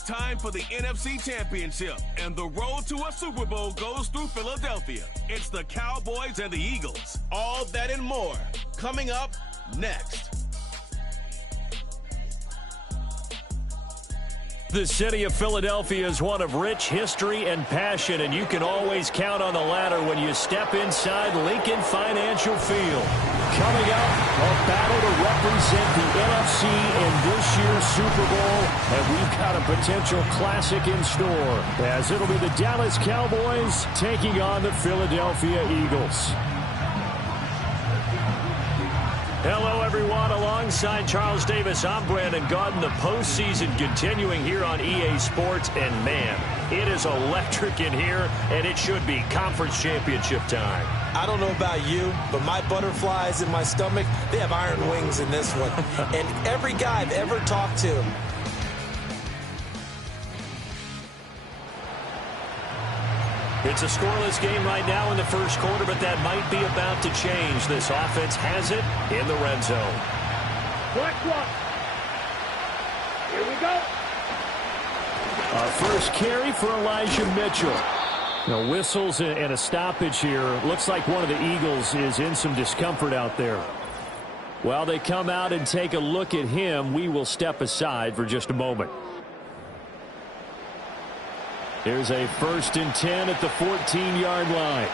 It's time for the NFC Championship, and the road to a Super Bowl goes through Philadelphia. It's the Cowboys and the Eagles. All that and more coming up next. The city of Philadelphia is one of rich history and passion, and you can always count on the latter when you step inside Lincoln Financial Field. Coming up, a battle to represent the NFC in this year's Super Bowl, and we've got a potential classic in store, as it'll be the Dallas Cowboys taking on the Philadelphia Eagles. Hello, everyone. Alongside Charles Davis, I'm Brandon Gaudin. The postseason continuing here on EA Sports. And, man, it is electric in here, and it should be conference championship time. I don't know about you, but my butterflies in my stomach, they have iron wings in this one. And every guy I've ever talked to, it's a scoreless game right now in the first quarter, but that might be about to change. This offense has it in the red zone. Black clock. Here we go. Our first carry for Elijah Mitchell. Now, whistles and a stoppage here. Looks like one of the Eagles is in some discomfort out there. While they come out and take a look at him, we will step aside for just a moment. Here's a 1st and 10 at the 14-yard line.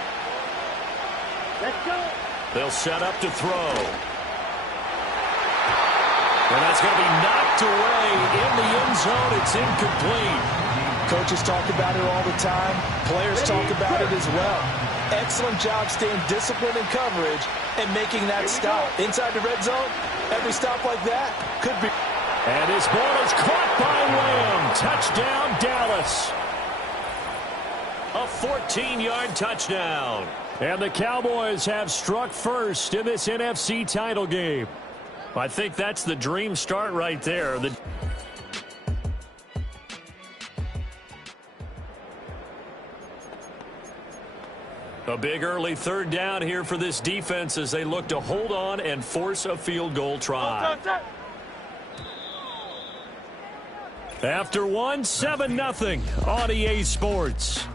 Let's go. They'll set up to throw. And that's going to be knocked away in the end zone. It's incomplete. coaches talk about it all the time. Players talk about it as well. Excellent job staying disciplined in coverage and making that stop. Inside the red zone, every stop like that could be. And his ball is caught by Lamb. Touchdown, Dallas. A 14-yard touchdown. And the Cowboys have struck first in this NFC title game. I think that's the dream start right there. A big early 3rd down here for this defense as they look to hold on and force a field goal try. After one, 7-0 on EA Sports.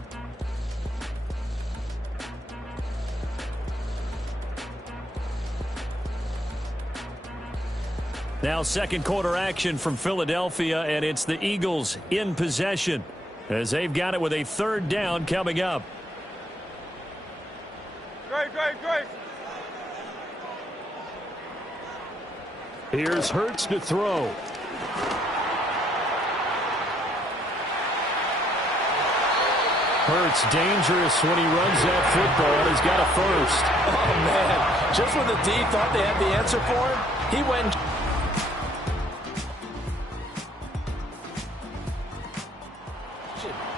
Now 2nd quarter action from Philadelphia, and it's the Eagles in possession as they've got it with a 3rd down coming up. Great. Here's Hurts to throw. Hurts dangerous when he runs that football. He's got a first. Oh, man. Just when the D thought they had the answer for him, he went.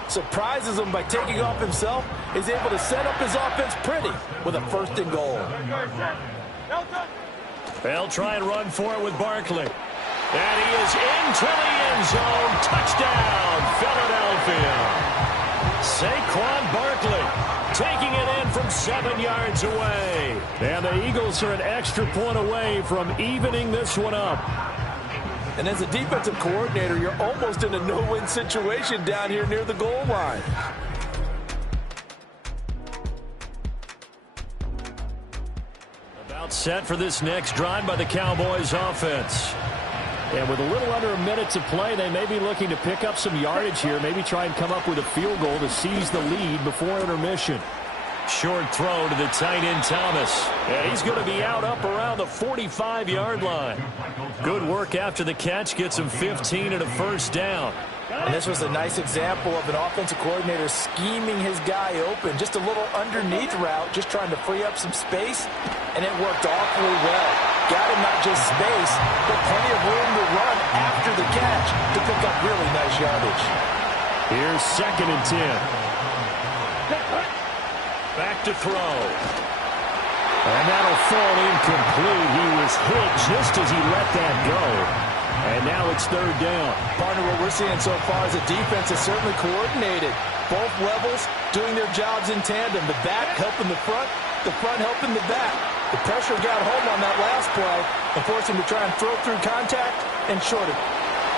Surprises him by taking off himself. Is able to set up his offense pretty with a 1st and goal. They'll try and run for it with Barkley. And he is into the end zone. Touchdown, Philadelphia. Saquon Barkley taking it in from 7 yards away. And the Eagles are an extra point away from evening this one up. And as a defensive coordinator, you're almost in a no-win situation down here near the goal line. About set for this next drive by the Cowboys offense. And with a little under a minute to play, they may be looking to pick up some yardage here, maybe try and come up with a field goal to seize the lead before intermission. Short throw to the tight end Thomas. And he's going to be out up around the 45-yard line. Good work after the catch. Gets him 15 and a 1st down. And this was a nice example of an offensive coordinator scheming his guy open. Just a little underneath route, just trying to free up some space. And it worked awfully well. Got him not just space, but plenty of room to run after the catch to pick up really nice yardage. Here's 2nd and 10. Back to throw. And that'll fall incomplete. He was hit just as he let that go. And now it's 3rd down. Partner, what we're seeing so far is the defense is certainly coordinated. Both levels doing their jobs in tandem. The back helping the front helping the back. The pressure got home on that last play and forced him to try and throw through contact and short it.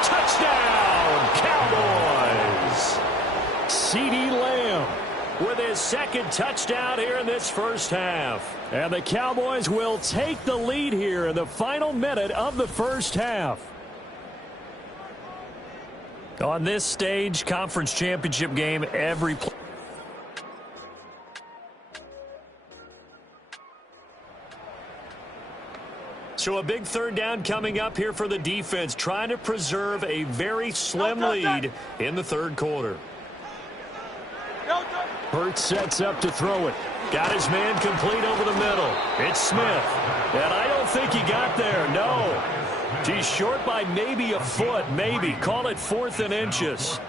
Touchdown, Cowboys! CeeDee Lamb with his second touchdown here in this first half. And the Cowboys will take the lead here in the final minute of the first half. On this stage, conference championship game, every play. So a big third down coming up here for the defense, trying to preserve a very slim lead in the third quarter. Hurts sets up to throw it. Got his man complete over the middle. It's Smith. And I don't think he got there, no. He's short by maybe a foot, maybe. Call it 4th and inches.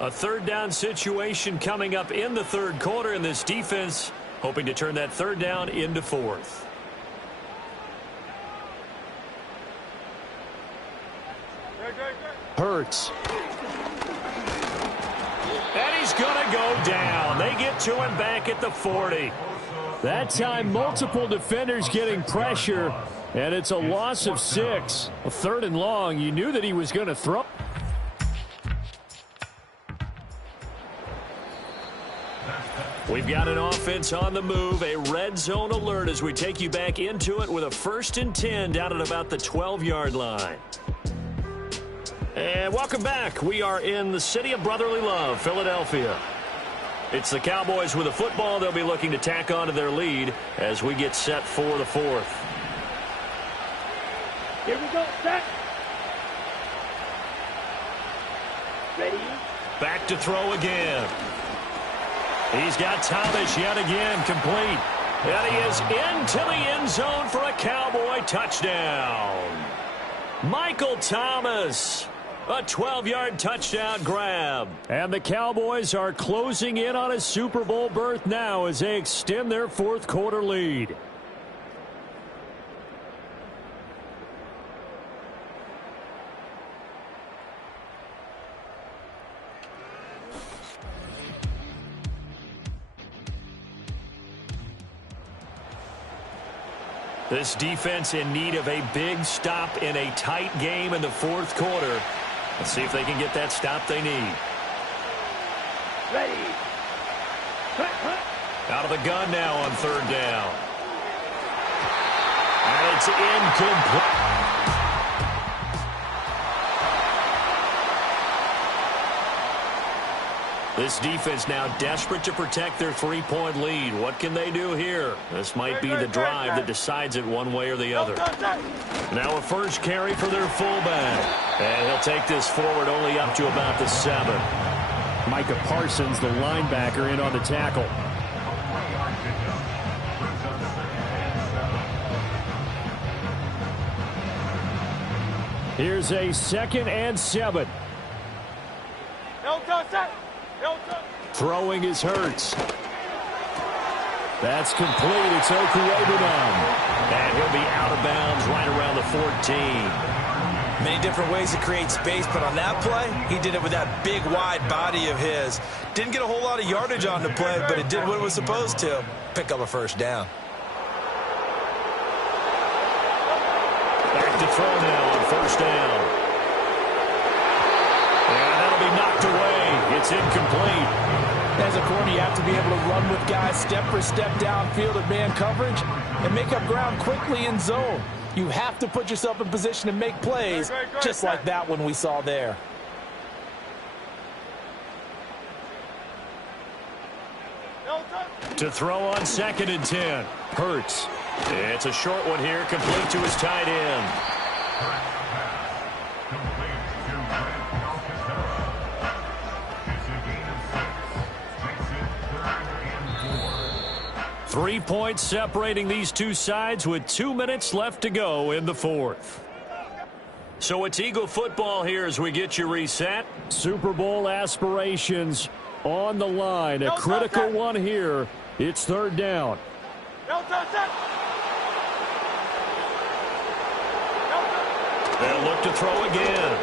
A third down situation coming up in the third quarter, and this defense hoping to turn that third down into 4th. Hurts. And he's going to go down. They get to him back at the 40. That time, multiple defenders getting pressure, and it's a loss of 6. A 3rd and long. You knew that he was going to throw. We've got an offense on the move, a red zone alert as we take you back into it with a 1st and 10 down at about the 12-yard line. And welcome back. We are in the city of brotherly love, Philadelphia. It's the Cowboys with the football. They'll be looking to tack on to their lead as we get set for the 4th. Here we go, set. Ready? Back to throw again. He's got Thomas yet again complete. And he is into the end zone for a Cowboy touchdown. Michael Thomas, a 12-yard touchdown grab. And the Cowboys are closing in on a Super Bowl berth now as they extend their 4th quarter lead. This defense in need of a big stop in a tight game in the 4th quarter. Let's see if they can get that stop they need. Ready. Out of the gun now on 3rd down. And it's incomplete. This defense now desperate to protect their 3-point lead. What can they do here? This might be the drive that decides it one way or the other. Now a first carry for their fullback. And he'll take this forward only up to about the 7. Micah Parsons, the linebacker, in on the tackle. Here's a 2nd and 7. Throwing is Hurts. That's complete. It's Okuwebunam. And he'll be out of bounds right around the 14. Many different ways to create space, but on that play, he did it with that big, wide body of his. Didn't get a whole lot of yardage on the play, but it did what it was supposed to. Pick up a first down. Back to throw now on 1st down. And that'll be knocked away. It's incomplete. As a corner, you have to be able to run with guys step for step downfield at man coverage and make up ground quickly in zone. You have to put yourself in position to make plays, just like that one we saw there. To throw on 2nd and 10. Hurts. It's a short one here, complete to his tight end. 3 points separating these two sides with 2 minutes left to go in the 4th. So it's Eagle football here as we get you reset. Super Bowl aspirations on the line. A critical one here. It's 3rd down. They'll look to throw again.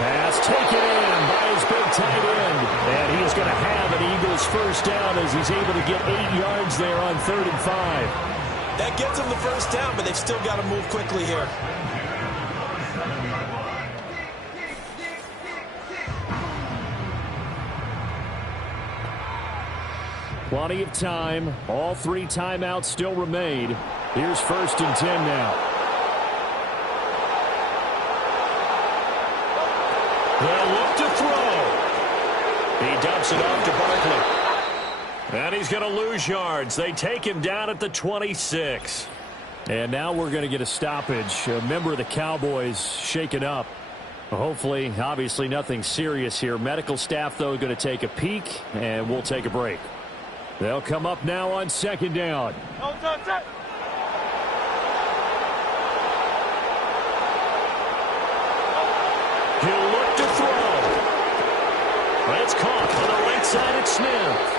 Pass taken in by his big tight end. And he is going to have an Eagles first down as he's able to get 8 yards there on 3rd and 5. That gets them the first down, but they've still got to move quickly here. Plenty of time. All 3 timeouts still remain. Here's 1st and 10 now. They'll look to throw. He dumps it off to Barkley. And he's going to lose yards. They take him down at the 26. And now we're going to get a stoppage. A member of the Cowboys shaken up. Hopefully, obviously nothing serious here. Medical staff, though, going to take a peek, and we'll take a break. They'll come up now on 2nd down. He'll look to throw. It's caught on the right side at Smith.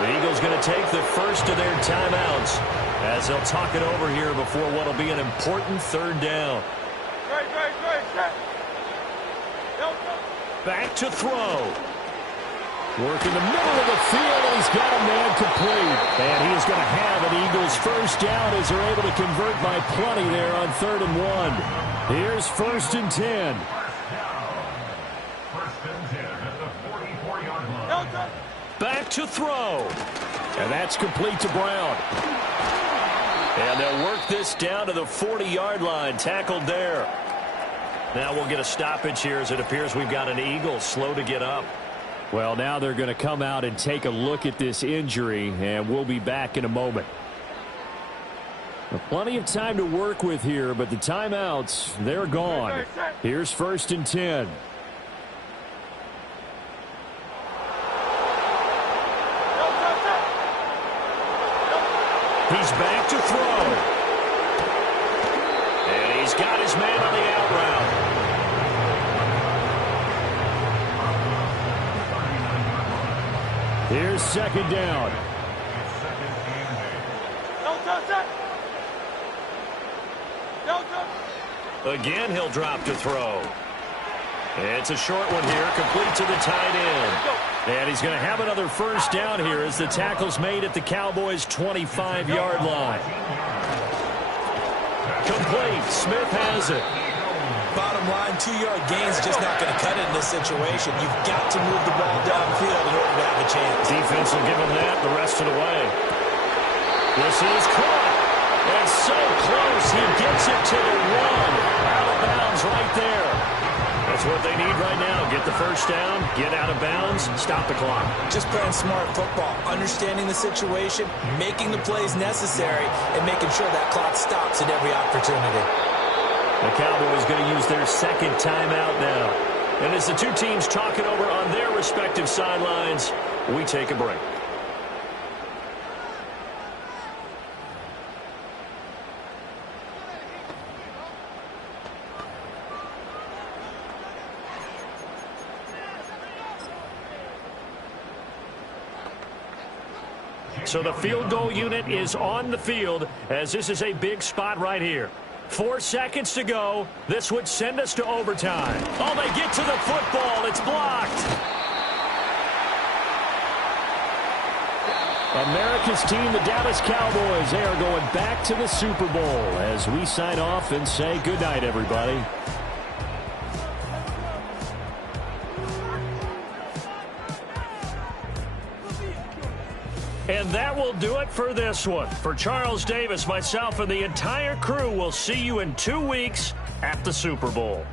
The Eagles going to take the first of their timeouts as they'll talk it over here before what will be an important 3rd down. Back to throw. Work in the middle of the field, and he's got a man complete. And he is going to have an Eagles first down as they're able to convert by plenty there on 3rd and 1. Here's 1st and 10. Back to throw. And that's complete to Brown. And they'll work this down to the 40-yard line, tackled there. Now we'll get a stoppage here as it appears we've got an Eagle slow to get up. Well, now they're going to come out and take a look at this injury, and we'll be back in a moment. Plenty of time to work with here, but the timeouts, they're gone. Here's 1st and 10. He's back to throw. And he's got his man on the out route. Here's 2nd down. Again, he'll drop to throw. It's a short one here, complete to the tight end. And he's going to have another first down here as the tackle's made at the Cowboys' 25-yard line. Complete. Smith has it. Bottom line, 2-yard gain's just not going to cut it in this situation. You've got to move the ball downfield in order to have a chance. Defense will give him that the rest of the way. This is caught. And so close. He gets it to the 1. Out of bounds right there. That's what they need right now. Get the first down, get out of bounds, stop the clock. Just playing smart football, understanding the situation, making the plays necessary, and making sure that clock stops at every opportunity. The Cowboys going to use their 2nd timeout now. And as the two teams talk it over on their respective sidelines, we take a break. So the field goal unit is on the field as this is a big spot right here. 4 seconds to go. This would send us to overtime. Oh, they get to the football. It's blocked. America's team, the Dallas Cowboys, they are going back to the Super Bowl as we sign off and say goodnight, everybody. And that will do it for this one. For Charles Davis, myself, and the entire crew, we'll see you in 2 weeks at the Super Bowl.